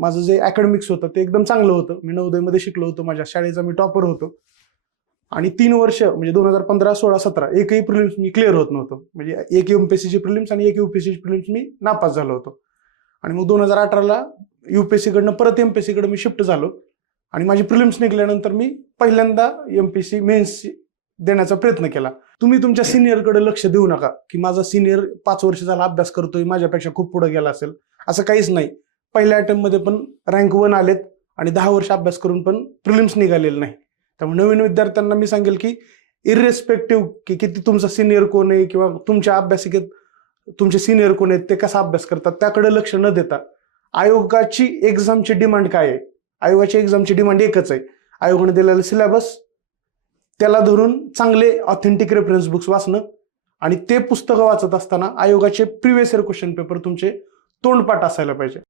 माझं जे अकॅडमिक्स होतं ते एकदम चांगलं होतं. मी नवोदयमध्ये शिकलो होतो माझ्या शाळेचा मी टॉपर होतो. आणि तीन वर्ष म्हणजे दोन हजार पंधरा सोळा सतरा एकही प्रिलिम्स मी क्लिअर होत नव्हतो. म्हणजे एक एमपीएससीची प्रिलिम्स आणि एक युपीएससीची प्रिलिम्स मी नापास झालो होतो. आणि मग दोन हजार अठराला युपीएससीकडनं परत एमपीएससीकडे मी शिफ्ट झालो. आणि माझी प्रिलिम्स निघाल्यानंतर मी पहिल्यांदा एमपीएससी मेन्स देण्याचा प्रयत्न केला. तुम्ही तुमच्या सिनियरकडे लक्ष देऊ नका की माझा सिनियर पाच वर्ष झाला अभ्यास करतोय माझ्यापेक्षा खूप पुढे गेला असेल. असं काहीच नाही. पहिल्या अटेम्प्टमध्ये पण रँक वन आलेत आणि दहा वर्ष अभ्यास करून पण प्रिलिम्स निघालेले नाही. त्यामुळे नवीन विद्यार्थ्यांना मी सांगेल की इरेस्पेक्टिव्ह की किती तुमचा सिनियर कोण आहे किंवा तुमच्या अभ्यासिकेत तुमचे सिनियर कोण आहेत ते कसा अभ्यास करतात त्याकडे लक्ष न देता आयोगाची एक्झामची डिमांड काय आहे? आयोगाची एक्झामची डिमांड एकच आहे. आयोगाने दिलेला सिलेबस त्याला धरून चांगले ऑथेंटिक रेफरन्स बुक्स वाचणं आणि ते पुस्तकं वाचत असताना आयोगाचे प्रिव्हियस इयर क्वेश्चन पेपर तुमचे तोंडपाठ असायला पाहिजे.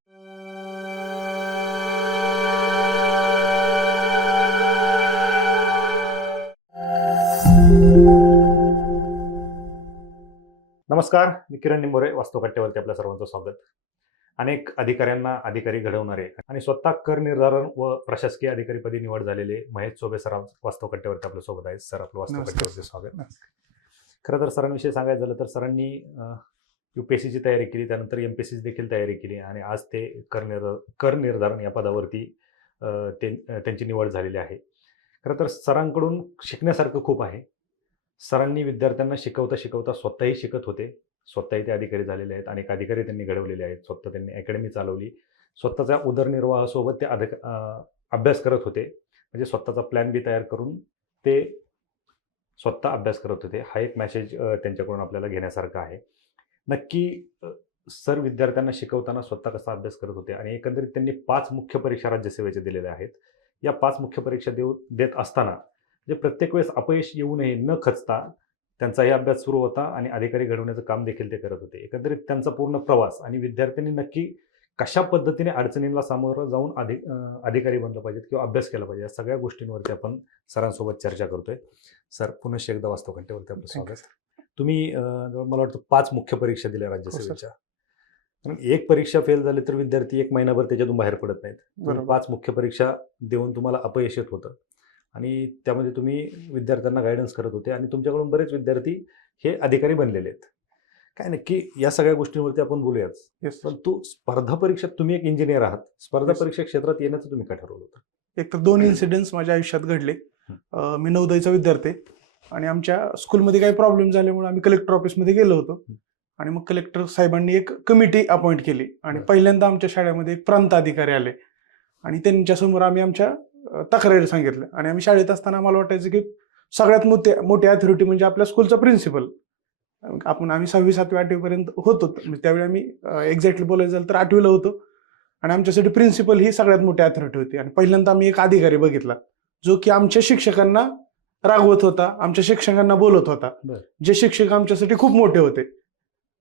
नमस्कार मी किरण निंबोरे वास्तुकट्ट्यावरती आपल्या सर्वांचं स्वागत. अनेक अधिकाऱ्यांना अधिकारी घडवणारे आणि स्वतः कर निर्धारण व प्रशासकीय अधिकारीपदी निवड झालेले महेश चोबे सर वास्तवकट्ट्यावरती आपल्यासोबत आहेत. सर आपलं वास्तवकट्ट्यावरती स्वागत. खरं तर सरांविषयी सांगायचं झालं तर सरांनी यू पी एस सीची तयारी केली त्यानंतर एम पी एस सीची देखील तयारी केली आणि आज ते कर निर्धार कर निर्धारण या पदावरती ते त्यांची निवड झालेली आहे. खरं तर सरांकडून शिकण्यासारखं खूप आहे. सरांनी विद्यार्थ्यांना शिकवता शिकवता स्वतःही शिकत होते. स्वतःही ते अधिकारी झालेले आहेत अनेक अधिकारी त्यांनी घडवलेले आहेत. स्वतः त्यांनी अकॅडमी चालवली. स्वतःच्या उदरनिर्वाहासोबत ते अधिक अभ्यास करत होते. म्हणजे स्वतःचा प्लॅन बी तयार करून ते स्वतः अभ्यास करत होते. हा एक मॅसेज त्यांच्याकडून आपल्याला घेण्यासारखा आहे. नक्की सर विद्यार्थ्यांना शिकवताना स्वतः कसा अभ्यास करत होते आणि एकंदरीत त्यांनी पाच मुख्य परीक्षा राज्यसेवेचे दिलेल्या आहेत. या पाच मुख्य परीक्षा देऊ देत असताना म्हणजे प्रत्येक वेळेस अपयश येऊ नये न खचता त्यांचाही अभ्यास सुरू होता आणि अधिकारी घडवण्याचं काम देखील ते करत होते. एकंदरीत त्यांचा पूर्ण प्रवास आणि विद्यार्थ्यांनी नक्की कशा पद्धतीने अडचणींना सामोरं जाऊन अधि अं, अधिकारी बनलं पाहिजेत किंवा अभ्यास केला पाहिजे या सगळ्या गोष्टींवरती आपण सरांसोबत चर्चा करतोय. सर पुनश्च एकदा वास्तवघंटेवरती आपलं Thank you, स्वागत. तुम्ही मला वाटतं पाच मुख्य परीक्षा दिल्या राज्यसेवेच्या कारण एक परीक्षा फेल झाली तर विद्यार्थी एक महिनाभर त्याच्यातून बाहेर पडत नाहीत. पाच मुख्य परीक्षा देऊन तुम्हाला अपयश येत होतं. आणि त्यामध्ये तुम्ही विद्यार्थ्यांना गायडन्स करत होते आणि तुमच्याकडून बरेच विद्यार्थी हे अधिकारी बनलेले आहेत. काय नक्की या सगळ्या गोष्टींवरती आपण बोलूयाच पण तू स्पर्धा परीक्षेत तुम्ही एक इंजिनियर आहात. स्पर्धा Yes. परीक्षा क्षेत्रात येण्याचं तुम्ही काय ठरवलं होतं? एक तर दोन इन्सिडेंट्स माझ्या आयुष्यात घडले. मी नवोदयचा विद्यार्थी. आणि आमच्या स्कूलमध्ये काही प्रॉब्लेम झाल्यामुळे आम्ही कलेक्टर ऑफिसमध्ये गेलो होतो. आणि मग कलेक्टर साहेबांनी एक कमिटी अपॉइंट केली. आणि. पहिल्यांदा आमच्या शाळेमध्ये एक प्रांत अधिकारी आले. आणि त्यांच्यासमोर आम्ही आमच्या तक्रारी सांगितल्या. आणि आम्ही शाळेत असताना आम्हाला वाटायचं की सगळ्यात मोठे मोठी अथॉरिटी म्हणजे आपल्या स्कूलचा प्रिन्सिपल आपण आम्ही सहावी सातवी आठवीपर्यंत होतो. म्हणजे त्यावेळी आम्ही एक्झॅक्टली बोलायचं झालं तर आठवीला होतो. आणि आमच्यासाठी प्रिन्सिपल ही सगळ्यात मोठी अथॉरिटी होती. आणि पहिल्यांदा आम्ही एक अधिकारी बघितला जो की आमच्या शिक्षकांना रागवत होता आमच्या शिक्षकांना बोलत होता. जे शिक्षक आमच्यासाठी खूप मोठे होते.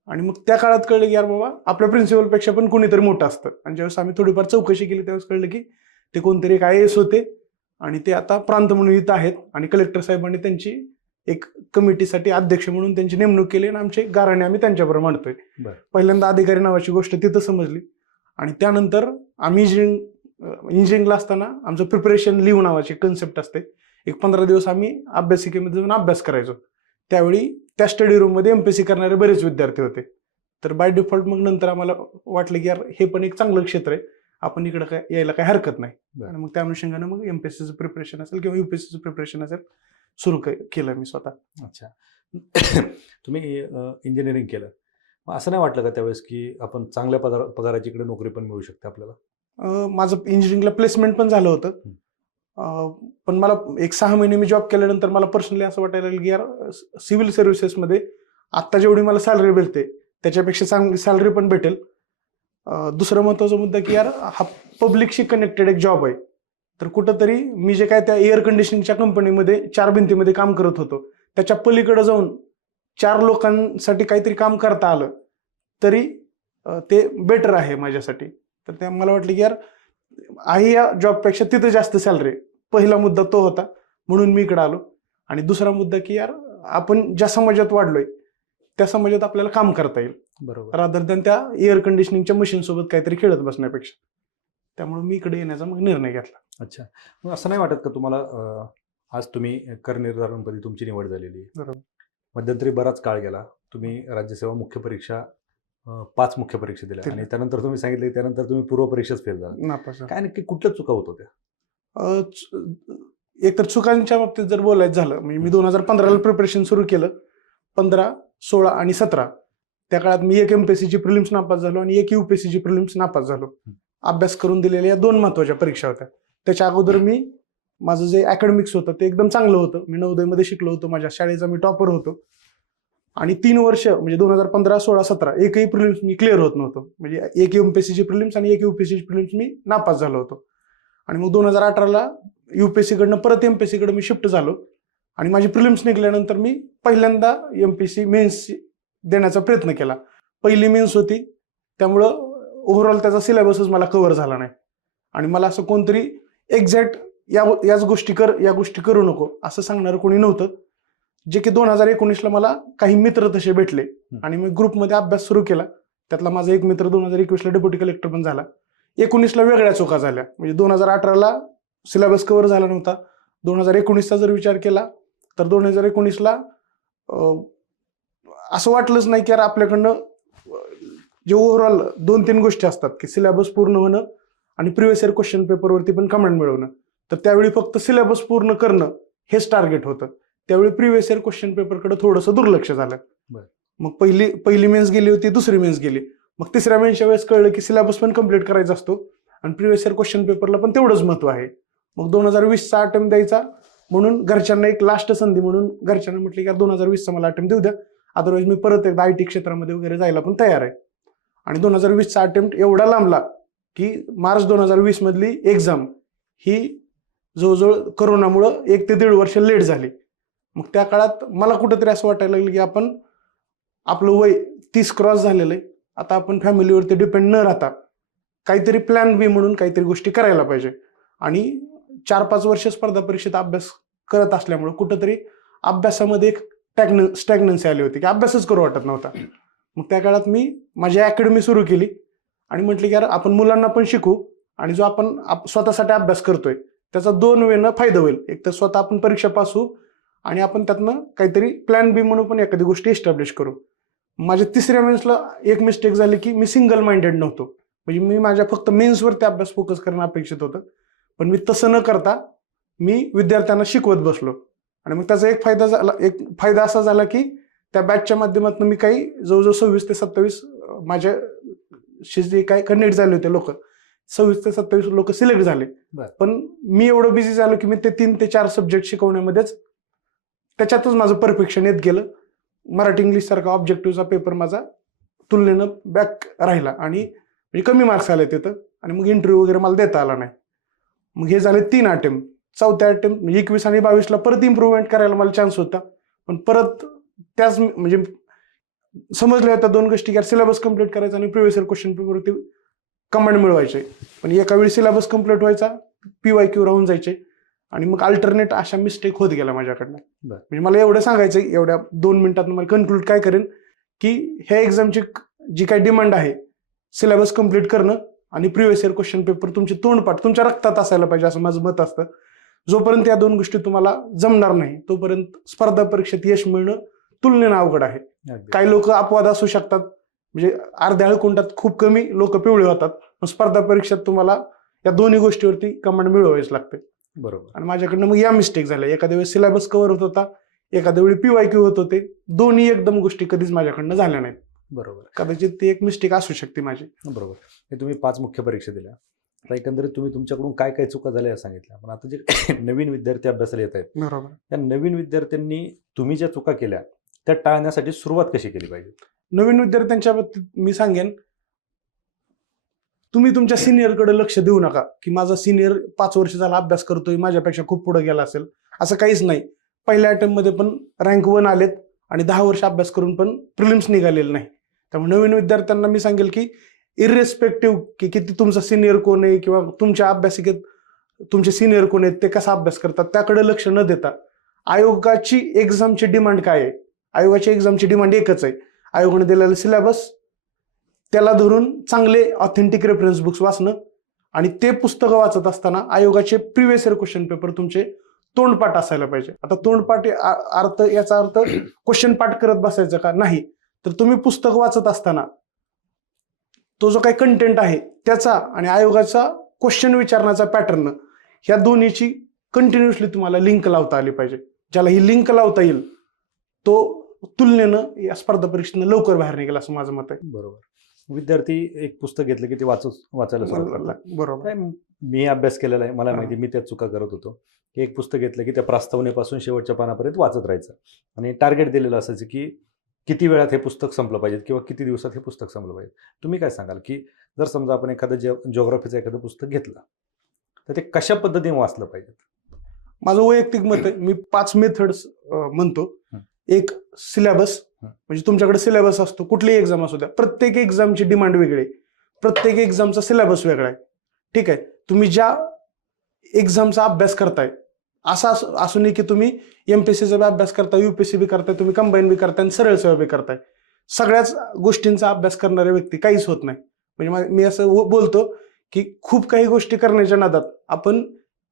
आणि मग त्या काळात कळलं की यार बाबा आपल्या प्रिन्सिपलपेक्षा पण कोणीतरी मोठं असतं. आणि ज्यावेळेस आम्ही थोडीफार चौकशी केली त्यावेळेस कळलं की ते कोणतरी एक आय एस होते. आणि ते आता प्रांत म्हणून इथं आहेत. आणि कलेक्टर साहेबांनी त्यांची एक कमिटीसाठी अध्यक्ष म्हणून त्यांची नेमणूक केली आणि आमचे गाराणे आम्ही त्यांच्याबरोबर मांडतोय. पहिल्यांदा अधिकारी नावाची गोष्ट तिथं समजली. आणि त्यानंतर आम्ही इंजिनिअरिंग इंजिनिअरिंगला असताना आमचं प्रिपरेशन लिव्ह नावाची कन्सेप्ट असते. एक पंधरा दिवस आम्ही अभ्यासिकेमध्ये जाऊन अभ्यास करायचो. त्यावेळी त्या स्टडी रूममध्ये एमपीसी करणारे बरेच विद्यार्थी होते. तर बाय डिफॉल्ट मग नंतर आम्हाला वाटलं की यार हे पण एक चांगलं क्षेत्र आहे. आपण इकडं काय यायला काही हरकत नाही. आणि मग त्या अनुषंगानं मग एमपीएससीचं प्रिपरेशन असेल किंवा युपीएससीचं प्रिपरेशन असेल सुरू केलं मी स्वतः. अच्छा. तुम्ही इंजिनिअरिंग केलं. मग असं नाही वाटलं का त्यावेळेस की आपण चांगल्या पगार पगाराची इकडे नोकरी पण मिळू शकते आपल्याला? माझं इंजिनिअरिंगला प्लेसमेंट पण झालं होतं. पण मला एक सहा महिने मी जॉब केल्यानंतर मला पर्सनली असं वाटायला लागलं की यार सिव्हिल सर्व्हिसेसमध्ये आत्ता जेवढी मला सॅलरी भेटते त्याच्यापेक्षा चांगली सॅलरी पण भेटेल. दुसरा महत्त्वाचा मुद्दा की यार हा पब्लिकशी कनेक्टेड एक जॉब आहे. तर कुठंतरी मी जे काय त्या एअर कंडिशनिंगच्या कंपनीमध्ये चार भिंतीमध्ये काम करत होतो त्याच्या पलीकडे जाऊन चार लोकांसाठी काहीतरी काम करता आलं तरी ते बेटर आहे माझ्यासाठी. तर त्या मला वाटलं की यार आहे या जॉबपेक्षा तिथं जास्त सॅलरी पहिला मुद्दा तो होता म्हणून मी इकडे आलो. आणि दुसरा मुद्दा की यार आपण ज्या समाजात वाढलोय त्या समाजात आपल्याला काम करता येईल. बरोबर. रादर दॅन त्या एअर कंडिशनिंगच्या मशीन सोबत काहीतरी खेळत बसण्यापेक्षा. त्यामुळे मी इकडे येण्याचा मग निर्णय घेतला. अच्छा. मग असं नाही वाटत का तुम्हाला आज तुम्ही करनिर्धारणपदी तुमची निवड झालेली. बरोबर. मध्यंतरी बराच काळ गेला. तुम्ही राज्यसेवा मुख्य परीक्षा पाच मुख्य परीक्षा दिल्या. आणि त्यानंतर तुम्ही सांगितले त्यानंतर तुम्ही पूर्व परीक्षाच फेल झाला. काय नक्की कुठल्या चुका होत होत्या? एकतर चुकांच्या बाबतीत जर बोलायचं झालं म्हणजे मी दोन हजार पंधराला प्रिपरेशन सुरू केलं. पंधरा सोळा आणि सतरा. त्या काळात मी एक एमपीएससीची प्रिलिम्स नापास झालो आणि एक युपीएससीची प्रिलिम्स नापास झालो. अभ्यास करून दिलेल्या या दोन महत्त्वाच्या परीक्षा होत्या. त्याच्या अगोदर मी माझं जे अकॅडमिक्स होतं ते एकदम चांगलं होतं. मी नवोदयमध्ये शिकलो होतो. माझ्या शाळेचा मी टॉपर होतो. आणि तीन वर्ष म्हणजे दोन हजार पंधरा सोळा सतरा एकही प्रिलिम्स मी क्लिअर होत नव्हतो. म्हणजे एक एमपीएससीची प्रिलिम्स आणि एक युपीएससीची प्रिलिम्स मी नापास झालो होतो. आणि मग दोन हजार अठराला युपीएससीकडनं परत एमपीएससीकडे मी शिफ्ट झालो. आणि माझी प्रिलिम्स निघाल्यानंतर मी पहिल्यांदा एमपीएससी मेन्स देण्याचा प्रयत्न केला. पहिली मेन्स होती. त्यामुळं ओव्हरऑल त्याचा सिलेबसच मला कव्हर झाला नाही. आणि मला असं कोणतरी एक्झॅक्ट या याच गोष्टी कर या गोष्टी करू नको असं सांगणारं कोणी नव्हतं. जे की दोन हजार एकोणीसला मला काही मित्र तसे भेटले. आणि मी ग्रुपमध्ये अभ्यास सुरू केला. त्यातला माझा एक मित्र दोन हजार एकवीसला डेप्युटी कलेक्टर पण झाला. एकोणीसला वेगळ्या चुका झाल्या. म्हणजे दोन हजार अठराला सिलेबस कव्हर झाला नव्हता. दोन हजार एकोणीसचा जर विचार केला तर दोन हजार एकोणीसला असं वाटलंच नाही की यार आपल्याकडनं जे ओव्हरऑल दोन तीन गोष्टी असतात की सिलेबस पूर्ण होणं आणि प्रिव्हियस इयर क्वेश्चन पेपरवरती पण कमेंट मिळवणं. तर त्यावेळी फक्त सिलेबस पूर्ण करणं हेच टार्गेट होतं. त्यावेळी प्रिव्हियस इयर क्वेश्चन पेपरकडे थोडंसं दुर्लक्ष झालं. मग पहिली पहिली मेन्स गेली होती दुसरी मेन्स गेली. मग तिसऱ्या मेनच्या वेळेस कळलं की सिलेबस पण कंप्लीट करायचा असतो. आणि प्रिव्हियस इयर क्वेश्चन पेपरला पण तेवढंच महत्त्व आहे. मग दोन हजार वीसचा अटेम्प्ट द्यायचा म्हणून घरच्यांना एक लास्ट संधी म्हणून घरच्यांना म्हटलं की दोन हजार वीसचा मला अटेम्प्ट देऊ द्या. अदरवाईज मी परत एकदा आय टी क्षेत्रामध्ये वगैरे जायला पण तयार आहे. आणि दोन हजार वीसचा अटेम्प्ट एवढा लांबला की मार्च दोन हजार वीसमधली एक्झाम ही जवळजवळ करोनामुळं एक ते दीड वर्ष लेट झाली. मग त्या काळात मला कुठंतरी असं वाटायला लागलं की आपण आपलं वय तीस क्रॉस झालेलं आहे. आता आपण फॅमिलीवरती डिपेंड न राहता काहीतरी प्लॅन बी म्हणून काहीतरी गोष्टी करायला पाहिजे. आणि चार पाच वर्ष स्पर्धा परीक्षेत अभ्यास करत असल्यामुळं कुठंतरी अभ्यासामध्ये एक टॅग्न स्टॅग्नन्सी आली होती की अभ्यासच करू वाटत नव्हता. मग त्या काळात मी माझी अकॅडमी सुरू केली आणि म्हटलं की यार आपण मुलांना पण शिकू आणि जो आपण आप- स्वतःसाठी अभ्यास करतोय त्याचा दोन वेळनं फायदा होईल. एक तर स्वतः आपण परीक्षा पासू आणि आपण त्यातनं काहीतरी प्लॅन बी म्हणून पण एखादी गोष्टी एस्टॅब्लिश करू. माझ्या तिसऱ्या मेन्सला एक मिस्टेक झाली की मी सिंगल माइंडेड नव्हतो. म्हणजे मी माझ्या फक्त मेन्सवरती अभ्यास फोकस करणं अपेक्षित होतं. पण मी तसं न करता मी विद्यार्थ्यांना शिकवत बसलो. आणि मग त्याचा एक फायदा झाला एक फायदा असा झाला की त्या बॅचच्या माध्यमातून मी काही जवळजवळ सव्वीस ते सत्तावीस माझ्या शी जे काही कनेक्ट झाले होते लोक सव्वीस ते सत्तावीस लोक सिलेक्ट झाले. पण मी एवढं बिझी झालो की मी ते तीन ते चार सब्जेक्ट शिकवण्यामध्येच त्याच्यातच माझं परफेक्शन येत गेलं. मराठी इंग्लिश सारखा ऑब्जेक्टिव्हचा पेपर माझा तुलनेनं बॅक राहिला. आणि म्हणजे कमी मार्क्स आले तिथं आणि मग इंटरव्ह्यू वगैरे मला देता आला नाही. मग हे झाले तीन अटेम्प्ट चौथ्या अटेम्प्ट म्हणजे एकवीस आणि बावीसला परत इम्प्रुव्हमेंट करायला मला चान्स होता. पण परत त्याच म्हणजे समजल्या होत्या दोन गोष्टी की सिलेबस कंप्लीट करायचा आणि प्रिव्हियस इयर क्वेश्चन पेपरवरती कमांड मिळवायचे. पण एका वेळी सिलेबस कंप्लीट व्हायचा पी वाय क्यू राहून जायचे. आणि मग अल्टरनेट अशा मिस्टेक होत गेल्या माझ्याकडनं. म्हणजे मला एवढं सांगायचं एवढ्या दोन मिनिटात मला कन्क्लूड काय करेन की ह्या एक्झामची जी काही डिमांड आहे सिलेबस कंप्लीट करणं आणि प्रिव्हियस इयर क्वेश्चन पेपर तुमचे तोंडपाठ तुमच्या रक्तात असायला पाहिजे असं माझं मत असतं जोपर्यंत या दोन गोष्टी तुम्हाला जमणार नाही तोपर्यंत स्पर्धा परीक्षेत यश मिळणं तुलनेनं अवघड आहे. काही लोक अपवाद असू शकतात म्हणजे अर्ध्या अळकुंडात खूप कमी लोक पिवळे होतात पण स्पर्धा परीक्षेत तुम्हाला या दोन्ही गोष्टीवरती कमांड मिळवावीच लागते बरोबर. आणि माझ्याकडनं मग या मिस्टेक झाल्या. एखाद्या वेळेस सिलेबस कव्हर होत होता एखाद्या वेळी पीवाय क्यू होत होते दोन्ही एकदम गोष्टी कधीच माझ्याकडनं झाल्या नाहीत. बरोबर. कदाचित ती एक मिस्टेक असू शकते माझी. बरोबर. हे तुम्ही पाच मुख्य परीक्षा दिल्या. आता एकंदरीत तुम्ही तुमच्याकडून काय काय चुका झाल्या या सांगितल्या. पण आता जे नवीन विद्यार्थी अभ्यासाला येत आहेत बरोबर. त्या नवीन विद्यार्थ्यांनी तुम्ही ज्या चुका केल्या त्या टाळण्यासाठी सुरुवात कशी केली पाहिजे? नवीन विद्यार्थ्यांच्या बाबतीत मी सांगेन तुम्ही तुमच्या सिनियरकडे लक्ष देऊ नका की माझा सिनियर पाच वर्ष झाला अभ्यास करतोय माझ्यापेक्षा खूप पुढे गेला असेल. असं काहीच नाही. पहिल्या अटेम्प्ट पण रँक वन आलेत आणि दहा वर्ष अभ्यास करून पण प्रिलिम्स निघालेले नाही. त्यामुळे नवीन विद्यार्थ्यांना मी सांगेल की इरेस्पेक्टिव्ह की किती तुमचा सिनियर कोण आहे किंवा तुमच्या अभ्यासिकेत तुमचे सिनियर कोण आहेत ते कसा अभ्यास करतात त्याकडे लक्ष न देता आयोगाची एक्झामची डिमांड काय आहे? आयोगाची एक्झामची डिमांड एकच आहे. आयोगाने दिलेला सिलेबस त्याला धरून चांगले ऑथेंटिक रेफरन्स बुक्स वाचणं आणि ते पुस्तकं वाचत असताना आयोगाचे प्रिव्हियस इयर क्वेश्चन पेपर तुमचे तोंडपाठ असायला पाहिजे. आता तोंडपाठ अर्थ याचा अर्थ क्वेश्चन पाठ करत बसायचं का? नाही. तर तुम्ही पुस्तक वाचत असताना तो जो काही कंटेंट आहे त्याचा आणि आयोगाचा क्वेश्चन विचारण्याचा पॅटर्न ह्या दोन्हीची कंटिन्युअसली तुम्हाला लिंक लावता आली पाहिजे. ज्याला ही लिंक लावता येईल तो तुलनेनं या स्पर्धा परीक्षेनं लवकर बाहेर निघेल असं माझं मत आहे. बरोबर. विद्यार्थी एक पुस्तक घेतलं की ते वाचू वाचायला सुरुवात करतात. बरोबर मी अभ्यास केलेला आहे मला. माहिती मी त्यात चुका करत होतो की एक पुस्तक घेतलं की त्या प्रस्तावनेपासून शेवटच्या पानापर्यंत वाचत राहायचं आणि टार्गेट दिलेलं असायचं की किती वेळात हे पुस्तक संपलं पाहिजे किंवा किती दिवसात हे पुस्तक संपलं पाहिजे तुम्ही काय सांगाल की जर समजा आपण एखादं जे जिओग्राफीचं एखादं पुस्तक घेतलं तर ते कशा पद्धतीने वाचलं पाहिजे माझं वैयक्तिक मत आहे मी पाच मेथड्स म्हणतो. एक सिलेबस. म्हणजे तुमच्याकडे सिलेबस असतो कुठलीही एक्झाम असू द्या प्रत्येक एक्झामची डिमांड वेगळी प्रत्येक एक्झामचा सिलेबस वेगळा आहे. ठीक आहे? तुम्ही ज्या एक्झामचा अभ्यास करताय असा असू नये की तुम्ही एमपीएससीचा बी अभ्यास करताय युपीएससी बी करताय तुम्ही कंबाईन बी करताय आणि सरळ सेवा बी करताय. सगळ्याच गोष्टींचा अभ्यास करणारे व्यक्ती काहीच होत नाही. म्हणजे मी असं बोलतो की खूप काही गोष्टी करण्याच्या नादात आपण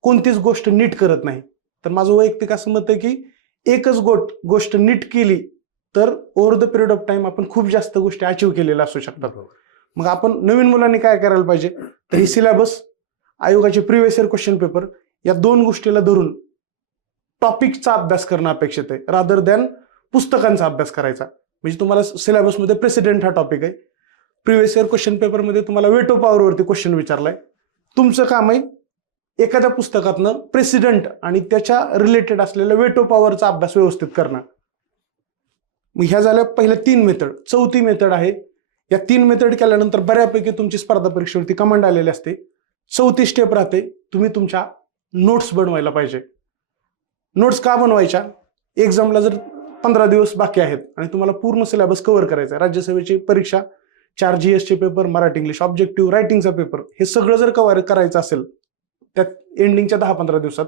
कोणतीच गोष्ट नीट करत नाही. तर माझं वैयक्तिक असं मत आहे की एकच गोट गोष्ट नीट केली तर over the period of time आपण खूप जास्त गोष्टी अचीव केलेल्या असू शकतात. मग आपण नवीन मुलांनी काय करायला पाहिजे? तर ही सिलेबस आयोगाचे प्रिव्हियस इयर क्वेश्चन पेपर या दोन गोष्टीला धरून टॉपिकचा अभ्यास करणं अपेक्षित आहे रादर दॅन पुस्तकांचा अभ्यास करायचा. म्हणजे तुम्हाला सिलेबसमध्ये प्रेसिडेंट हा टॉपिक आहे. प्रिव्हियस इयर क्वेश्चन पेपरमध्ये तुम्हाला वेटो पॉवरवरती क्वेश्चन विचारलाय. तुमचं काम आहे एखाद्या पुस्तकातनं प्रेसिडेंट आणि त्याच्या रिलेटेड असलेल्या वेटो पॉवरचा अभ्यास व्यवस्थित करणं. मग ह्या झाल्या पहिल्या तीन मेथड. चौथी मेथड आहे. या तीन मेथड केल्यानंतर बऱ्यापैकी तुमची स्पर्धा परीक्षेवरती कमांड आलेली असते. चौथी स्टेप राहते. तुम्ही तुमच्या नोट्स बनवायला पाहिजे. नोट्स का बनवायच्या? एक्झामला जर पंधरा दिवस बाकी आहेत आणि तुम्हाला पूर्ण सिलेबस कव्हर करायचा आहे. राज्यसभेची परीक्षा चार जी एसचे पेपर मराठी इंग्लिश ऑब्जेक्टिव्ह रायटिंगचा पेपर हे सगळं जर कव्हर करायचं असेल त्यात एंडिंगच्या दहा पंधरा दिवसात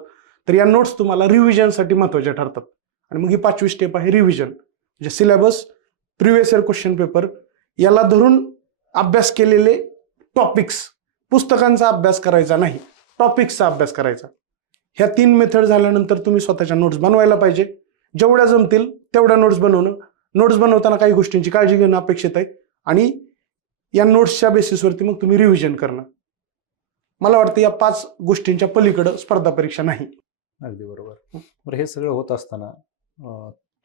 तर या नोट्स तुम्हाला रिव्हिजनसाठी महत्त्वाच्या ठरतात. आणि मग ही पाचवी स्टेप आहे रिव्हिजन म्हणजे syllabus previous year question paper याला धरून अभ्यास केलेले टॉपिक्स पुस्तकांचा अभ्यास करायचा नाही टॉपिक्सचा अभ्यास करायचा. ह्या तीन मेथड झाल्यानंतर तुम्ही स्वतःच्या नोट्स बनवायला पाहिजे. जेवढ्या जमतील तेवढ्या नोट्स बनवणं. नोट्स बनवताना काही गोष्टींची काळजी घेणं अपेक्षित आहे. आणि या नोट्सच्या बेसिसवरती मग तुम्ही रिव्हिजन करणं. मला वाटतं या पाच गोष्टींच्या पलीकडं स्पर्धा परीक्षा नाही. अगदी बरोबर. बरं हे सगळं होत असताना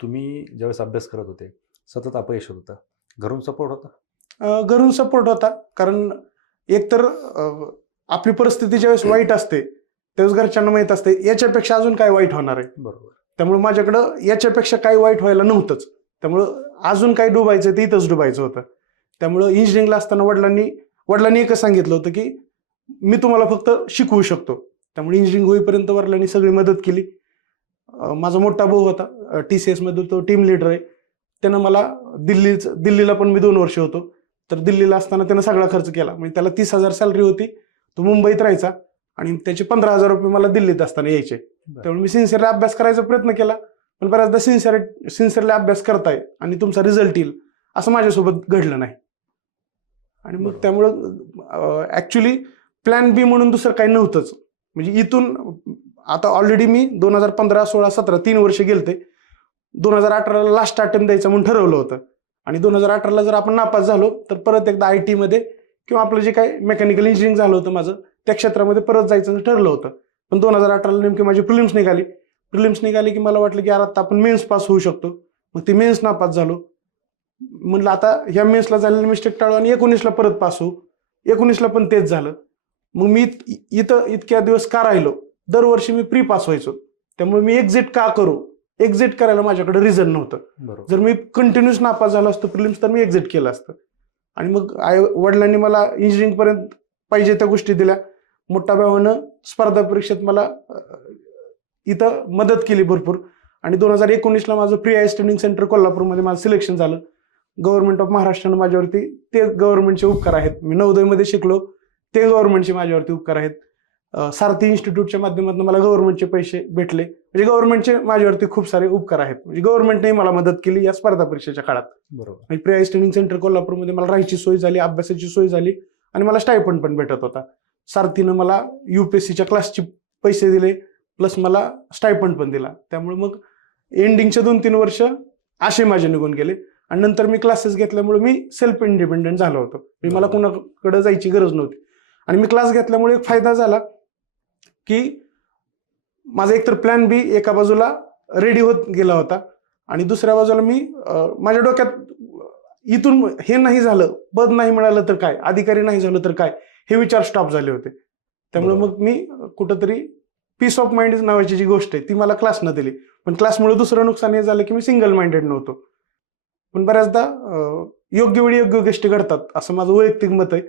तुम्ही ज्यावेळेस अभ्यास करत होते सतत अपयश होत होतं. घरून सपोर्ट होता? घरून सपोर्ट होता. कारण एकतर आपली परिस्थिती ज्यावेळेस वाईट असते त्यावेळेस घरच्यांना माहीत असते याच्यापेक्षा अजून काय वाईट होणार आहे? बरोबर. त्यामुळे माझ्याकडं याच्यापेक्षा काही वाईट व्हायला नव्हतंच. त्यामुळं अजून काही डुबायचं ते इथंच डुबायचं होतं. त्यामुळं इंजिनिअरिंगला असताना वडिलांनी वडिलांनी एकच सांगितलं होतं की मी तुम्हाला फक्त शिकवू शकतो. त्यामुळे इंजिनिअरिंग होईपर्यंत वडिलांनी सगळी मदत केली. माझा मोठा भाऊ होता. टी सी एसमध्ये तो टीम लीडर आहे. त्यानं मला दिल्लीच दिल्लीला पण मी दोन वर्ष होतो. तर दिल्लीला असताना त्यानं सगळा खर्च केला. म्हणजे त्याला तीस हजार सॅलरी होती. तो मुंबईत राहायचा. आणि त्याचे पंधरा हजार रुपये मला दिल्लीत असताना यायचे. त्यामुळे मी सिन्सिअरली अभ्यास करायचा प्रयत्न केला. पण बऱ्याचदा सिन्सिअर सिन्सिअरली अभ्यास करताय आणि तुमचा रिझल्ट येईल असं माझ्यासोबत घडलं नाही. आणि मग. त्यामुळं ॲक्च्युली प्लॅन बी म्हणून दुसरं काही नव्हतंच. म्हणजे इथून आता ऑलरेडी मी दोन हजार पंधरा सोळा सतरा तीन वर्ष गेलते. दोन हजार अठराला लास्ट अटेम्प्ट द्यायचं म्हणून ठरवलं होतं. आणि दोन हजार अठराला जर आपण नापास झालो तर परत एकदा आय टीमध्ये किंवा आपलं जे काही मेकॅनिकल इंजिनिअरिंग झालं होतं माझं त्या क्षेत्रामध्ये परत जायचं ठरलं होतं. पण दोन हजार अठराला नेमकी माझी प्रिलिम्स निघाली. प्रिलिम्स निघाली की मला वाटलं की यार आता आपण मेन्स पास होऊ शकतो. मग ते मेन्स नापास झालो. म्हणलं आता ह्या मेन्सला झालेलं मिस्टेक टाळू आणि एकोणीसला परत पास होऊ. एकोणीसला पण तेच झालं. मग मी इथं इतक्या दिवस का राहिलो? दरवर्षी मी प्री पास व्हायचो. त्यामुळे मी एक्झिट का करू? एक्झिट करायला माझ्याकडे रिझन नव्हतं. जर मी कंटिन्युअस नापास झालो असतो प्रिलिम्स तर मी एक्झिट केलं असतं. आणि मग आई वडिलांनी मला इंजिनिअरिंग पर्यंत पाहिजे त्या गोष्टी दिल्या. मोठ्या भावानं स्पर्धा परीक्षेत मला इथं मदत केली भरपूर. आणि दोन हजार एकोणीसला माझं प्री आय ट्रेनिंग सेंटर कोल्हापूरमध्ये माझं सिलेक्शन झालं. गव्हर्नमेंट ऑफ महाराष्ट्रानं माझ्यावरती ते गव्हर्नमेंटचे उपकार आहेत. मी नवोदयमध्ये शिकलो ते गव्हर्नमेंटचे माझ्यावरती उपकार आहेत. सारथी इन्स्टिट्यूटच्या माध्यमातून मला गव्हर्नमेंटचे पैसे भेटले. म्हणजे गव्हर्नमेंटचे माझ्यावरती खूप सारे उपकार आहेत. म्हणजे गव्हर्नमेंटने मला मदत केली या स्पर्धा परीक्षेच्या काळात. बरोबर. प्रिया ट्रेनिंग सेंटर कोल्हापूरमध्ये मला राहायची सोय झाली अभ्यासाची सोय झाली आणि मला स्टायपंड पण भेटत होता. सारथीनं मला युपीएससीच्या क्लासचे पैसे दिले प्लस मला स्टायपंड पण दिला. त्यामुळे मग एंडिंगचे दोन तीन वर्ष असे माझे निघून गेले. आणि नंतर मी क्लासेस घेतल्यामुळे मी सेल्फ इंडिपेंडेंट झालो होतो. मला. कुणाकडे जायची गरज नव्हती. आणि मी क्लास घेतल्यामुळे एक फायदा झाला की माझा एकतर प्लॅन बी एका बाजूला रेडी होत गेला होता आणि दुसऱ्या बाजूला मी माझ्या डोक्यात इथून हे नाही झालं पद नाही मिळालं तर काय अधिकारी नाही झालं तर काय हे विचार स्टॉप झाले होते. त्यामुळे. मग मी कुठंतरी पीस ऑफ माइंड नावाची जी गोष्ट आहे ती मला क्लासनं दिली. पण क्लासमुळे दुसरं नुकसान हे झालं की मी सिंगल माइंडेड नव्हतो. पण बऱ्याचदा योग्य वेळी योग्य गोष्टी घडतात असं माझं वैयक्तिक मत आहे.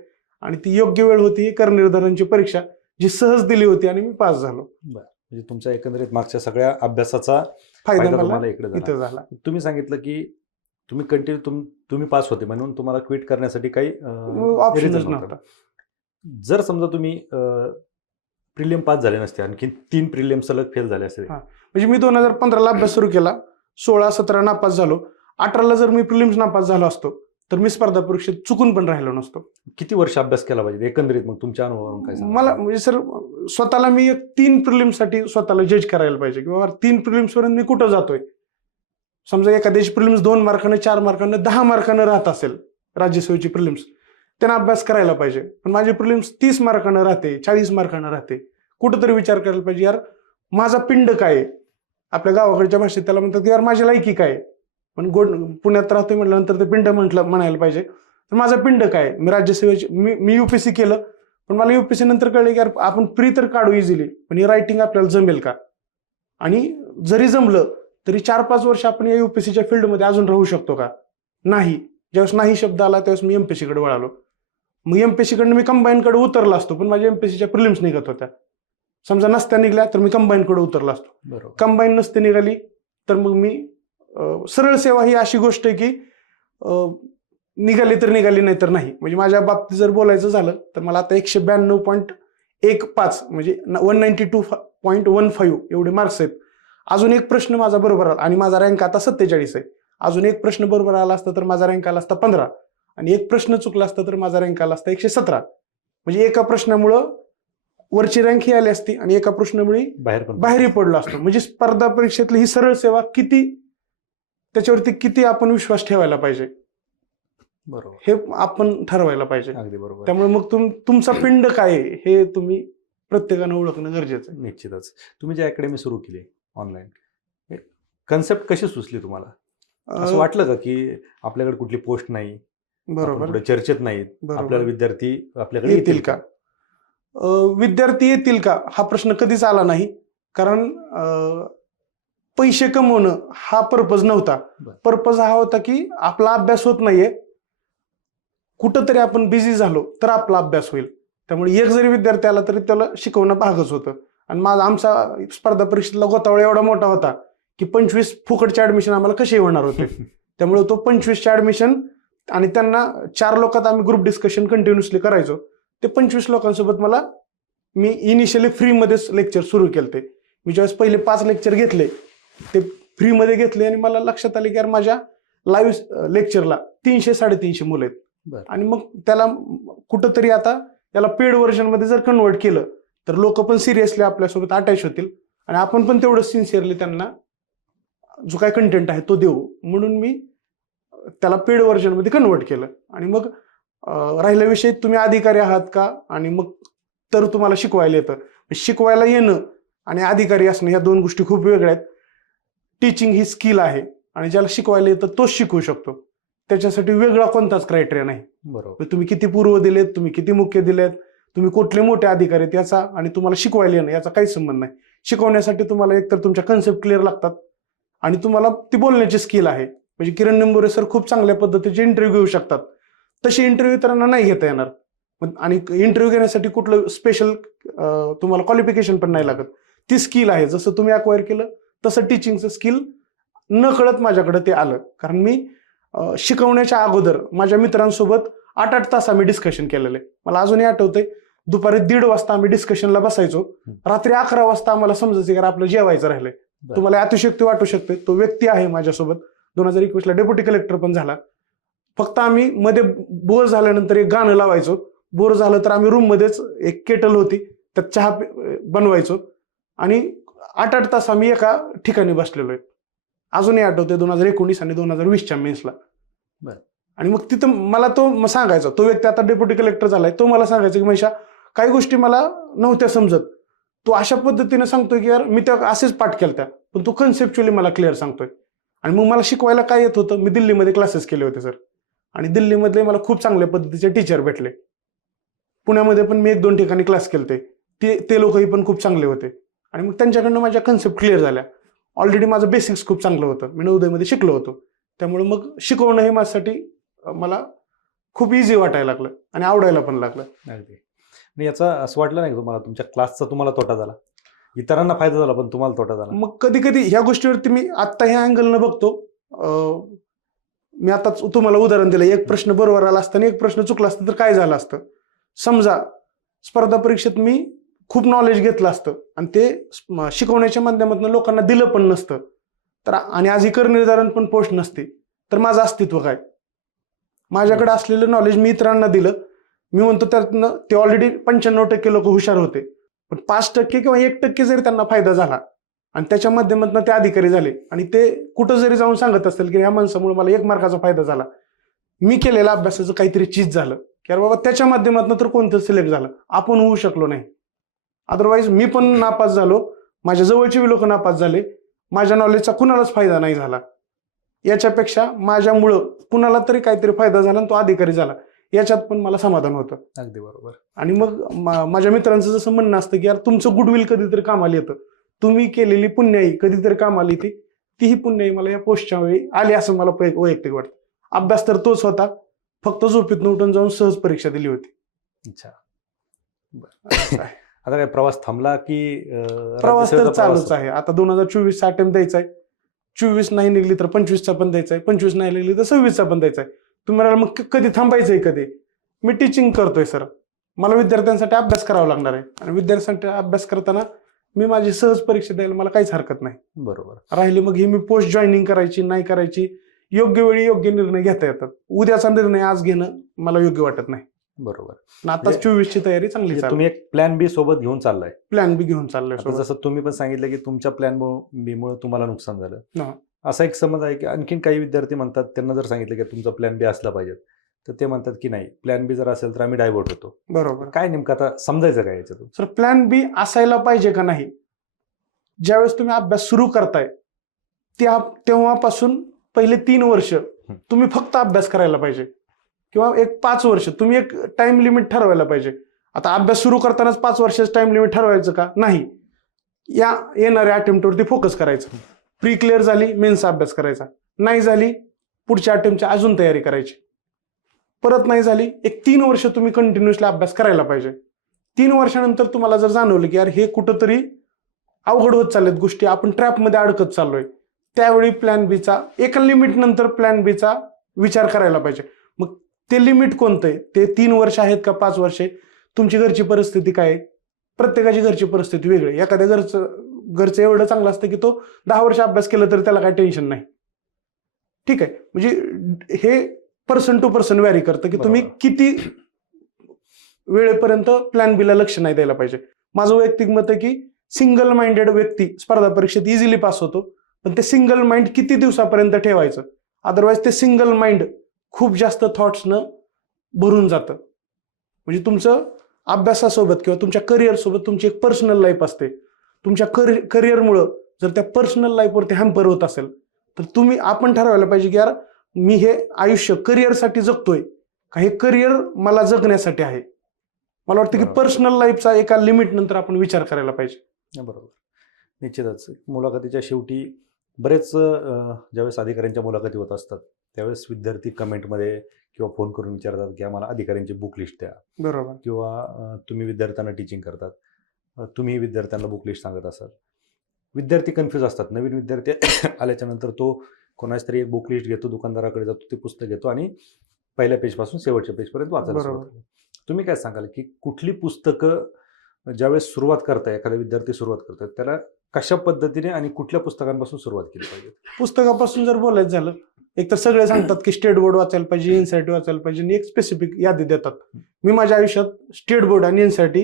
आणि ती योग्य वेळ होती ही करनिर्धारांची परीक्षा. जी सहज दिली होती आणि मी पास झालो. म्हणजे तुमच्या एकंदरीत मागच्या सगळ्या अभ्यासाचा फायदा तुम्हाला इकडे झाला. तुम्ही सांगितलं की तुम्ही कंटिन्यू तुम तुम्ही पास होते म्हणून तुम्हाला क्विट करण्यासाठी काही ऑप्शनच reason नव्हता. जर समजा तुम्ही प्रिलियम पास झाले नसते आणखी तीन प्रिलियम सलग फेल झाले असते हा. म्हणजे मी दोन हजार पंधराला अभ्यास सुरू केला. सोळा सतरा नापास झालो. अठराला जर मी प्रिलिम्स नापास झालो असतो तर मी स्पर्धा परीक्षेत चुकून पण राहिलो नसतो. किती वर्ष अभ्यास केला पाहिजे? एकंदरीत मग तुमच्या अनुभवावरून काय? मला म्हणजे सर स्वतःला मी एक तीन प्रिलिम्ससाठी स्वतःला जज करायला पाहिजे. किंवा तीन प्रिलिम्स पर्यंत मी कुठं जातोय? समजा एखाद्याची प्रिलिम्स दोन मार्कानं चार मार्कानं दहा मार्कानं राहत असेल राज्यसेवेची प्रिलिम्स त्यांना अभ्यास करायला पाहिजे. पण माझी प्रिलिम्स तीस मार्कानं राहते चाळीस मार्कानं राहते. कुठंतरी विचार करायला पाहिजे यार माझा पिंड काय आहे? आपल्या गावाकडच्या भाषेत त्याला म्हणतात की यार माझी लायकी काय आहे? पण गोड पुण्यात राहतोय म्हटल्यानंतर ते पिंड म्हटलं म्हणायला पाहिजे. तर माझा पिंड काय? मी राज्यसेवेची मी मी युपीएससी केलं पण मला युपीएससी नंतर कळलं की आपण प्री तर काढू इझिली पण ही रायटिंग आपल्याला जमेल का? आणि जरी जमलं तरी चार पाच वर्ष आपण या युपीएससीच्या फील्डमध्ये अजून राहू शकतो का? नाही. ज्यावेळेस नाही शब्द आला त्यावेळेस मी एमपीएससी कडे वळालो. मग एमपीएससी कडनं मी combine कडे उतरला असतो पण माझ्या एमपीएससीच्या प्रिलिम्स निघत होत्या. समजा नसत्या निघल्या तर मी combine कडे उतरला असतो. बरोबर. कंबाईन नसते निघाली तर मग मी सरळ सेवा ही अशी गोष्ट आहे की निघाली तर निघाली नाही तर नाही. म्हणजे माझ्या बाबतीत जर बोलायचं झालं तर मला आता एकशे ब्याण्णव पॉईंट एक पाच म्हणजे one ninety two point one five एवढे मार्क्स आहेत. अजून एक प्रश्न माझा बरोबर आला आणि माझा रँक आता सत्तेचाळीस आहे. अजून एक प्रश्न बरोबर आला असता तर माझा रँक आला असता पंधरा. आणि एक प्रश्न चुकला असता तर माझा रँक आला असता एकशे सतरा. म्हणजे एका प्रश्नामुळं वरची रँक ही आली असती आणि एका प्रश्नामुळे बाहेर बाहेरही पडलो असतो. म्हणजे स्पर्धा परीक्षेतली ही सरळ सेवा किती त्याच्यावरती किती आपण विश्वास ठेवायला पाहिजे? बरोबर. हे आपण ठरवायला पाहिजे. अगदी बरोबर. त्यामुळे मग तुम तुमचा पिंड काय आहे? हे तुम्ही प्रत्येकानं ओळखणं गरजेचं आहे. निश्चितच. तुम्ही जी अकॅडमी सुरू केली ऑनलाईन कन्सेप्ट कशी सुचली तुम्हाला? असं वाटलं का की आपल्याकडे कुठली पोस्ट नाही? बरोबर. चर्चेत नाहीत? आपल्याला विद्यार्थी आपल्याकडे येतील का? विद्यार्थी येतील का? हा प्रश्न कधीच आला नाही. कारण पैसे कमवणं हा पर्पज नव्हता. पर्पज हा होता की आपला अभ्यास होत नाहीये. कुठंतरी आपण बिझी झालो तर आपला अभ्यास होईल. त्यामुळे एक जरी विद्यार्थी आला तरी त्याला शिकवणं भागच होतं. आणि माझा आमचा स्पर्धा परीक्षेतला गोतावळा एवढा मोठा होता की पंचवीस फुकटचे ऍडमिशन आम्हाला कसे होणार होते? त्यामुळे तो पंचवीसचे ऍडमिशन आणि त्यांना चार लोकात आम्ही ग्रुप डिस्कशन कंटिन्युअसली करायचो. ते पंचवीस लोकांसोबत मला मी इनिशियली फ्रीमध्येच लेक्चर सुरू केले ते मी ज्यावेळेस पहिले पाच लेक्चर घेतले ते फ्रीमध्ये घेतले आणि मला लक्षात आले की यार माझ्या लाईव्ह लेक्चरला तीनशे साडेतीनशे मुलं आहेत. आणि मग त्याला कुठंतरी आता त्याला पेड व्हर्जनमध्ये जर कन्वर्ट केलं तर लोक पण सिरियसली आपल्यासोबत अटॅच होतील. आणि आपण पण तेवढं सिन्सिअरली त्यांना जो काय कंटेंट आहे तो देऊ. म्हणून मी त्याला पेड व्हर्जनमध्ये कन्वर्ट केलं. आणि मग अं, राहिला विषय तुम्ही अधिकारी आहात का? आणि मग तर तुम्हाला शिकवायला येतं. शिकवायला येणं आणि अधिकारी असणं या दोन गोष्टी खूप वेगळ्या आहेत. टीचिंग ही स्किल आहे आणि ज्याला शिकवायला येतं तोच शिकवू शकतो. त्याच्यासाठी वेगळा कोणताच क्रायटेरिया नाही. बरोबर. तुम्ही किती पूर्व दिलेत तुम्ही किती मुख्य दिलेत तुम्ही कुठले मोठे अधिकारी आहेत याचा आणि तुम्हाला शिकवायला येणं याचा काही संबंध नाही. शिकवण्यासाठी तुम्हाला एकतर तुमच्या कन्सेप्ट क्लिअर लागतात आणि तुम्हाला ती बोलण्याची स्किल आहे. म्हणजे किरण निंबोरे सर खूप चांगल्या पद्धतीचे इंटरव्ह्यू घेऊ शकतात. तशी इंटरव्ह्यू इतरांना नाही घेता येणार. आणि इंटरव्ह्यू घेण्यासाठी कुठलं स्पेशल तुम्हाला क्वालिफिकेशन पण नाही लागत. ती स्किल आहे. जसं तुम्ही अक्वायर केलं तसं टीचिंगचं स्किल न कळत माझ्याकडे ते आलं. कारण मी शिकवण्याच्या अगोदर माझ्या मित्रांसोबत आठ आठ तास आम्ही डिस्कशन केलेलं. आहे मला अजूनही आठवतंय दुपारी दीड वाजता आम्ही डिस्कशनला बसायचो. रात्री अकरा वाजता आम्हाला समजायचं की आपलं जेवायचं राहिलंय. तुम्हाला अतिशक्ती वाटू शकते. तो व्यक्ती आहे माझ्यासोबत. दोन हजार एकवीसला डेप्युटी कलेक्टर पण झाला. फक्त आम्ही मध्ये बोर झाल्यानंतर एक गाणं लावायचो. बोर झालं तर आम्ही रूममध्येच एक केटल होती. त्यात चहा बनवायचो. आणि आठ आठ तास आम्ही एका ठिकाणी बसलेलो आहे. अजूनही आठवते दोन हजार एकोणीस आणि दोन हजार वीसच्या मेन्सला. आणि मग तिथं मला तो सांगायचा तो व्यक्ती आता डेप्युटी कलेक्टर झालाय तो मला सांगायचा की महिषा काही गोष्टी मला नव्हत्या समजत. तो अशा पद्धतीने सांगतोय की यार मी त्या असेच पाठ केलत्या पण तो कन्सेप्च्युअली मला क्लिअर सांगतोय. आणि मग मला शिकवायला काय येत होतं मी दिल्लीमध्ये क्लासेस केले होते सर आणि दिल्लीमधले मला खूप चांगल्या पद्धतीचे टीचर भेटले. पुण्यामध्ये पण मी एक दोन ठिकाणी क्लास केलते. ते ते लोकही पण खूप चांगले होते. आणि मग त्यांच्याकडनं माझ्या कन्सेप्ट क्लिअर झाल्या. ऑलरेडी माझं बेसिक्स खूप चांगलं होतं. मी नवोदयमध्ये शिकलो होतो. त्यामुळे मग शिकवणं हे माझ्यासाठी मला खूप इझी वाटायला लागलं आणि आवडायला पण लागलं. आणि याचा असं वाटलं नाही तुम्हाला? तुमच्या क्लासचा तुम्हाला तोटा झाला. इतरांना फायदा झाला पण तुम्हाला तोटा झाला. मग कधी कधी ह्या गोष्टीवरती मी आत्ता ह्या अँगलनं बघतो मी आताच तुम्हाला उदाहरण दिलं. एक प्रश्न बरोबर आला असता आणि एक प्रश्न चुकला असता तर काय झालं असतं? समजा स्पर्धा परीक्षेत मी खूप नॉलेज घेतलं असतं. आणि ते शिकवण्याच्या माध्यमातून लोकांना दिलं पण नसतं. तर आणि आज ही करनिर्धारण पण पोस्ट नसते. तर माझं अस्तित्व काय? माझ्याकडे असलेलं नॉलेज मी इतरांना दिलं. मी म्हणतो त्यातनं ते ऑलरेडी पंच्याण्णव टक्के लोक हुशार होते. पण पाच टक्के किंवा एक टक्के जरी त्यांना फायदा झाला आणि त्याच्या माध्यमातून ते अधिकारी झाले आणि ते कुठं जरी जाऊन सांगत असतील की ह्या माणसामुळे मला एक मार्काचा फायदा झाला. मी केलेल्या अभ्यासाचं काहीतरी चीज झालं. की अरे बाबा त्याच्या माध्यमातून तर कोणतं सिलेक्ट झालं? आपण होऊ शकलो नाही. अदरवाईज मी पण नापास झालो. माझ्या जवळचे लोक नापास झाले. माझ्या नॉलेजचा कुणालाच फायदा नाही झाला. याच्यापेक्षा माझ्यामुळं कुणाला तरी काहीतरी फायदा झाला आणि तो अधिकारी झाला. याच्यात पण मला समाधान होतं. अगदी बरोबर. आणि मग माझ्या मित्रांचं जसं म्हणणं असतं की यार तुमचं गुडविल कधीतरी कामाला येतं. तुम्ही केलेली पुण्याई कधीतरी कामाला येते. तीही पुण्याई मला या पोस्टच्या वेळी आली असं मला वैयक्तिक वाटतं. अभ्यास तर तोच होता. फक्त झोपेत उठून जाऊन सहज परीक्षा दिली होती. अच्छा. आता काय प्रवास थांबला की प्रवास तर चालूच आहे. आता दोन हजार चोवीसचा अटेम्प्ट द्यायचा आहे. चोवीस नाही निघली तर पंचवीसचा पण द्यायचा आहे. पंचवीस नाही निघली तर सव्वीसचा पण द्यायचा आहे. तुम्ही म्हणाल मग कधी थांबायचंय कधी? मी टीचिंग करतोय सर मला विद्यार्थ्यांसाठी अभ्यास करावा लागणार आहे. आणि विद्यार्थ्यांसाठी अभ्यास करताना मी माझी सहज परीक्षा द्यायला मला काहीच हरकत नाही. बरोबर. राहिली मग ही मी पोस्ट जॉईनिंग करायची नाही करायची योग्य वेळी योग्य निर्णय घेता येतात. उद्याचा निर्णय आज घेणं मला योग्य वाटत नाही. बरोबर. आताच म्हणजे- चोवीसची तयारी चांगली म्हणजे तुम्ही एक प्लॅन बी सोबत घेऊन चाललाय. प्लॅन बी घेऊन चाललोय आता. जसं तुम्ही पण सांगितलं की तुमच्या प्लॅन बी मुळे तुम्हाला नुकसान झालं. असा एक समज आहे की आणखीन काही विद्यार्थी म्हणतात त्यांना जर सांगितलं की तुमचा प्लॅन बी असला पाहिजे तर ते म्हणतात की नाही प्लॅन बी जर असेल तर आम्ही डायव्हर्ट होतो. बरोबर. काय नेमकं आता समजायचं काय याच्यातून? सर प्लॅन बी असायला पाहिजे का नाही? ज्यावेळेस तुम्ही अभ्यास सुरू करताय त्या तेव्हापासून पहिले तीन वर्ष तुम्ही फक्त अभ्यास करायला पाहिजे. किंवा एक पाच वर्ष तुम्ही एक टाइम लिमिट ठरवायला पाहिजे. आता अभ्यास सुरू करतानाच पाच वर्षाचं टाइम लिमिट ठरवायचं का? नाही. या येणाऱ्या अटेम्प्टवरती फोकस करायचं. प्री क्लिअर झाली मेन्सचा अभ्यास करायचा. नाही झाली पुढच्या अटेम्प्टची अजून तयारी करायची. परत नाही झाली एक तीन वर्ष तुम्ही कंटिन्युअसली अभ्यास करायला पाहिजे. तीन वर्षानंतर तुम्हाला जर जाणवलं की यार हे कुठंतरी अवघड होत चाललेत गोष्टी आपण ट्रॅपमध्ये अडकत चाललोय. त्यावेळी प्लॅन बीचा एका लिमिट नंतर प्लॅन बीचा विचार करायला पाहिजे. ते लिमिट कोणतं आहे? ते तीन वर्ष आहेत का पाच वर्ष तुमची घरची परिस्थिती काय प्रत्येकाची घरची परिस्थिती वेगळी. एखाद्या घरचं घरचं एवढं चांगलं असतं की तो दहा वर्ष अभ्यास केला तरी त्याला काय टेन्शन नाही. ठीक आहे. म्हणजे हे पर्सन टू पर्सन व्हॅरी करतं की तुम्ही. किती वेळेपर्यंत प्लॅन बीला लक्ष नाही द्यायला पाहिजे. माझं वैयक्तिक मत आहे की सिंगल माइंडेड व्यक्ती स्पर्धा परीक्षेत इझिली पास होतो. पण ते सिंगल माइंड किती दिवसापर्यंत ठेवायचं? अदरवाईज ते सिंगल माइंड खूप जास्त थॉट्सनं भरून जातं. म्हणजे तुमचं अभ्यासासोबत किंवा तुमच्या करिअरसोबत तुमची एक पर्सनल लाईफ असते. तुमच्या करि करिअरमुळं जर त्या पर्सनल लाईफवरती हॅम्पर होत असेल तर तुम्ही आपण ठरवायला पाहिजे की यार मी हे आयुष्य करिअरसाठी जगतोय का हे करिअर मला जगण्यासाठी आहे? मला वाटतं की. पर्सनल लाईफचा एका लिमिट नंतर आपण विचार करायला पाहिजे. बरोबर. निश्चितच. मुलाखतीच्या शेवटी बरेच ज्यावेळेस अधिकाऱ्यांच्या मुलाखती होत असतात त्यावेळेस विद्यार्थी कमेंटमध्ये किंवा फोन करून विचारतात की आम्हाला अधिकाऱ्यांची बुक लिस्ट द्या. बरोबर. किंवा तुम्ही विद्यार्थ्यांना टीचिंग करतात. तुम्ही विद्यार्थ्यांना बुक लिस्ट सांगत असाल. विद्यार्थी कन्फ्यूज असतात. नवीन विद्यार्थी आल्याच्यानंतर तो कोणाच तरी एक बुक लिस्ट घेतो दुकानदाराकडे जातो ते पुस्तक घेतो आणि पहिल्या पेजपासून शेवटच्या पेजपर्यंत वाचायला. तुम्ही काय सांगाल की कुठली पुस्तकं ज्यावेळेस सुरुवात करताय एखादा विद्यार्थी सुरुवात करतात त्याला कशा पद्धतीने आणि कुठल्या पुस्तकांपासून सुरुवात केली पाहिजे? पुस्तकापासून जर बोलायचं झालं एक तर सगळे सांगतात की स्टेट बोर्ड वाचायला पाहिजे एनसीआरटी वाचायला पाहिजे आणि एक स्पेसिफिक यादी देतात. मी माझ्या आयुष्यात स्टेट बोर्ड आणि एनसीआरटी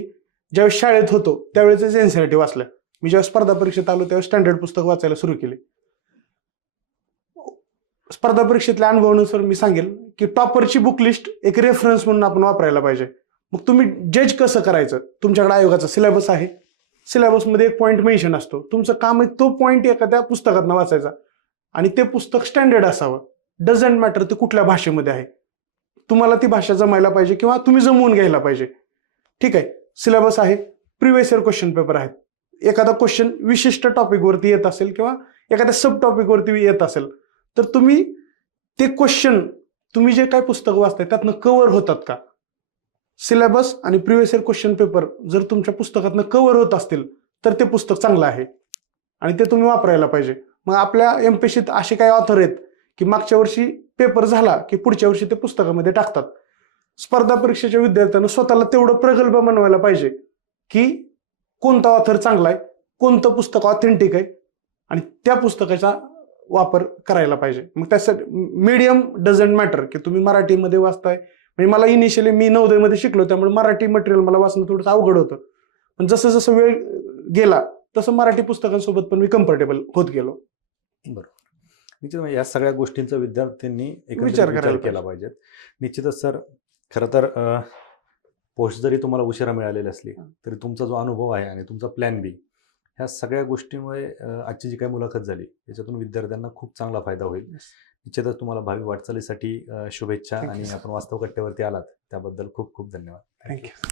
ज्यावेळेस शाळेत होतो त्यावेळेस एनसीआरटी वाचलं. मी जेव्हा स्पर्धा परीक्षेत आलो त्यावेळेस स्टँडर्ड पुस्तक वाचायला सुरू केले. स्पर्धा परीक्षेतल्या अनुभवानुसार मी सांगेल की टॉपरची बुक लिस्ट एक रेफरन्स म्हणून आपण वापरायला पाहिजे. मग तुम्ही जज कसं करायचं? तुमच्याकडे आयोगाचा सिलेबस आहे. सिलेबसमध्ये एक पॉईंट मेन्शन असतो. तुमचं काम आहे तो पॉईंट एखाद्या पुस्तकातनं वाचायचा. आणि ते पुस्तक स्टँडर्ड असावं. डझंट मॅटर ते कुठल्या भाषेमध्ये आहे. तुम्हाला ती भाषा जमायला पाहिजे किंवा तुम्ही जमवून घ्यायला पाहिजे. ठीक आहे. सिलेबस आहे. प्रिव्हियस इयर क्वेश्चन पेपर आहेत. एखादा क्वेश्चन विशिष्ट टॉपिकवरती येत असेल किंवा एखाद्या सब टॉपिकवरती येत असेल तर तुम्ही ते क्वेश्चन तुम्ही जे काय पुस्तक वाचताय त्यातनं कव्हर होतात का? सिलेबस आणि प्रिव्हियस इयर क्वेश्चन पेपर जर तुमच्या पुस्तकातनं कव्हर होत असतील तर ते पुस्तक चांगलं आहे. आणि ते तुम्ही वापरायला पाहिजे. मग आपल्या एमपीशीत असे काही ऑथर आहेत की मागच्या वर्षी पेपर झाला की पुढच्या वर्षी ते पुस्तकामध्ये टाकतात. स्पर्धा परीक्षेच्या विद्यार्थ्यांना स्वतःला तेवढं प्रगल्भ बनवायला पाहिजे की कोणता ऑथर चांगला आहे कोणतं पुस्तक ऑथेंटिक आहे आणि त्या पुस्तकाचा वापर करायला पाहिजे. मग त्यासाठी मीडियम डझंट मॅटर की तुम्ही मराठीमध्ये वाचताय. म्हणजे मला इनिशियली मी नवोदयमध्ये शिकलो त्यामुळे मराठी मटेरियल मला वाचणं थोडंसं अवघड होतं. पण जसं जसं वेळ गेला तसं मराठी पुस्तकांसोबत पण मी कम्फर्टेबल होत गेलो. निश्चित म्हणजे या सगळ्या गोष्टींचा विद्यार्थ्यांनी एकंदरीत विचार करायला केला पाहिजे. निश्चितच सर खरं तर पोस्ट जरी तुम्हाला उशिरा मिळालेली असली तरी तुमचा जो अनुभव आहे आणि तुमचा प्लॅन बी ह्या सगळ्या गोष्टीमुळे आजची जी काही मुलाखत झाली याच्यातून विद्यार्थ्यांना खूप चांगला फायदा होईल. निश्चितच तुम्हाला भावी वाटचालीसाठी शुभेच्छा आणि. आपण वास्तव कट्ट्यावरती आलात. त्याबद्दल खूप खूप धन्यवाद. थँक्यू